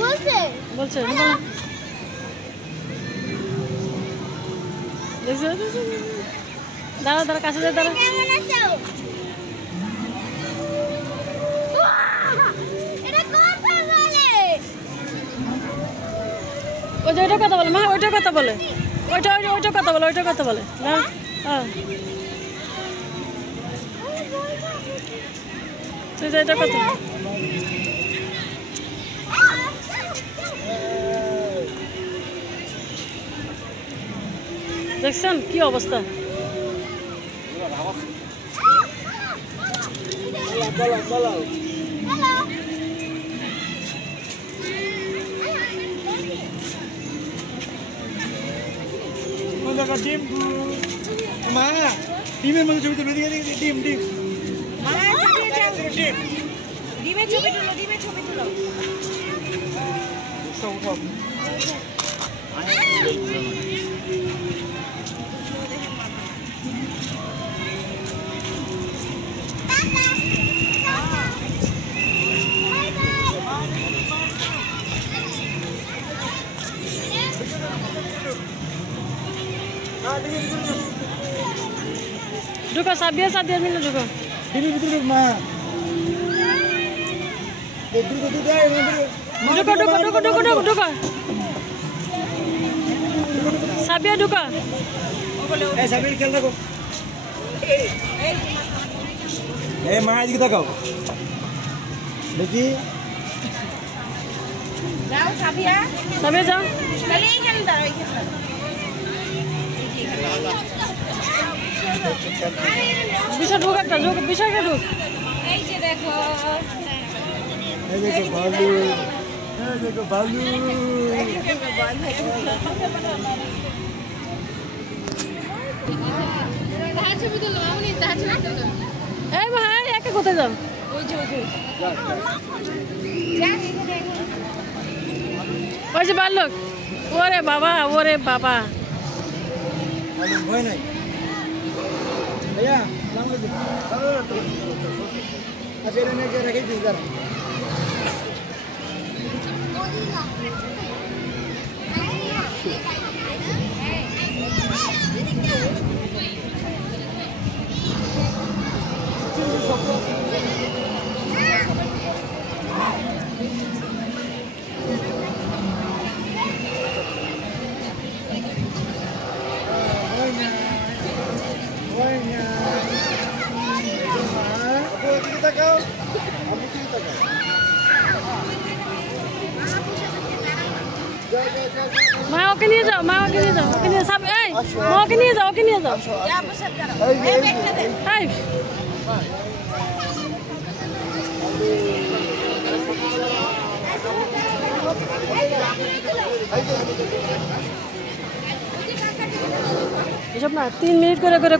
বলছে দাঁড়া দাঁড়া কাছে যা দাঁড়া। ওই যে ওইটা কথা বলে মা, ওইটা কথা বলে, ওইটা কথা বলে, ওইটা কথা বলে না। হ্যাঁ তুই যে এটা কথা দেখছেন কি অবস্থা। ডিম মা ডিমের মধ্যে ছবি তুলে দিয়ে ডিম ডিম ডিমের ছবি তুলো, ডিমের ছবি তুলো। ঢুকো সাবিয়া মিলে ঢুকো ডিমের ভিতরে মা ঢুকো সাবিয়া ঢুকো। এই সাবির খেল দেখো। এই মা এদিকে তাকাও দেখি। যাও সাবিয়া, সাবিয়া যাও। তাহলে এইখানে দাঁড়াও, এইখানে দাঁড়াও। বিষয় ঢুক একটা ঢুক, বিষয়টা ঢুক। এই যে দেখো, এই দেখো ভালু, এই দেখো ভালু। এই ভাই একা কোথায় যাও? ওই যে বালক, ওরে বাবা, ওরে বাবা। ভয় নাই ভাইয়া। আচ্ছা এটা নিয়ে রেখে দিস দাঁড়া। মা ওকে নিয়ে যাও, মা ওকে নিয়ে যাও, ওকে নিয়ে সব এই মা ওকে নিয়ে যাও, ওকে নিয়ে যাও। যা প্রসাদ করো, এই ব্যাগটা দে। এই এসব না 3 মিনিট করে করে